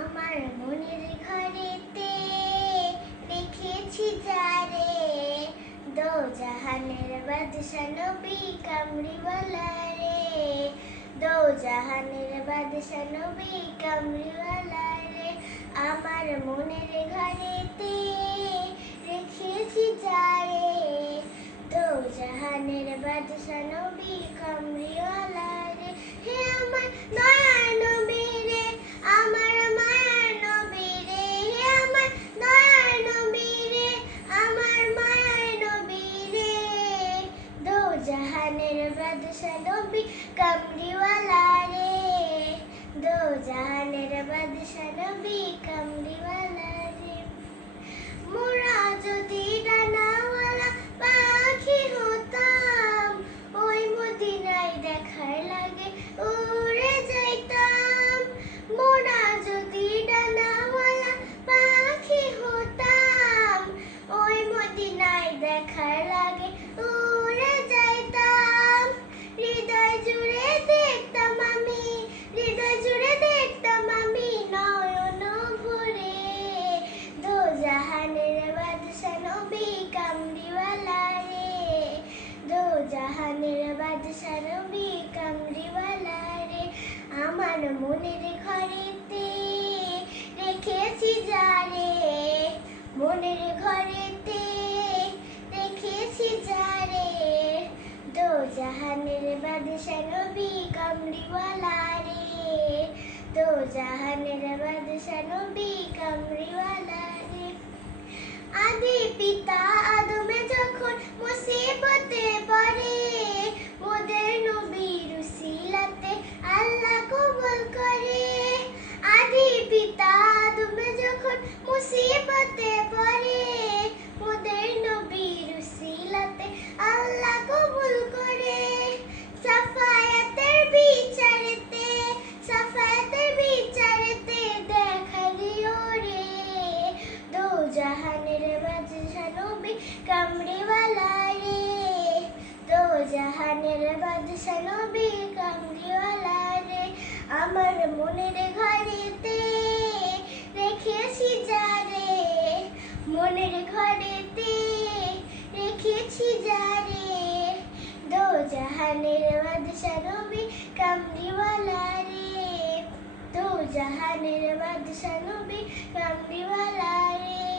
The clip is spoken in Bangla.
আমার মনের ঘরেতে রেখেছি যারে দৌজাহানের বি নবী বলা রে দৌজাহানের বি কামড়ি কামড়িওয়ালা निर्बद सलोबी कमरी वाला रे। दो जहाँ निर्बद মনের ঘরেতে রেখেছি যারে মনের ঘরেতে রেখেছি যারে দো জাহানের বাদশা নবী কামড়িওয়ালা রে দো জাহানের বাদশা নবী কামড়িওয়ালা রে আদি পিতা Música, musibate, মনের ঘরেতে রেখেছি যারে দো জাহানের বাদশা নবী কামড়িওয়ালা রে। দো জাহানের বাদশা নবী কামড়িওয়ালা রে।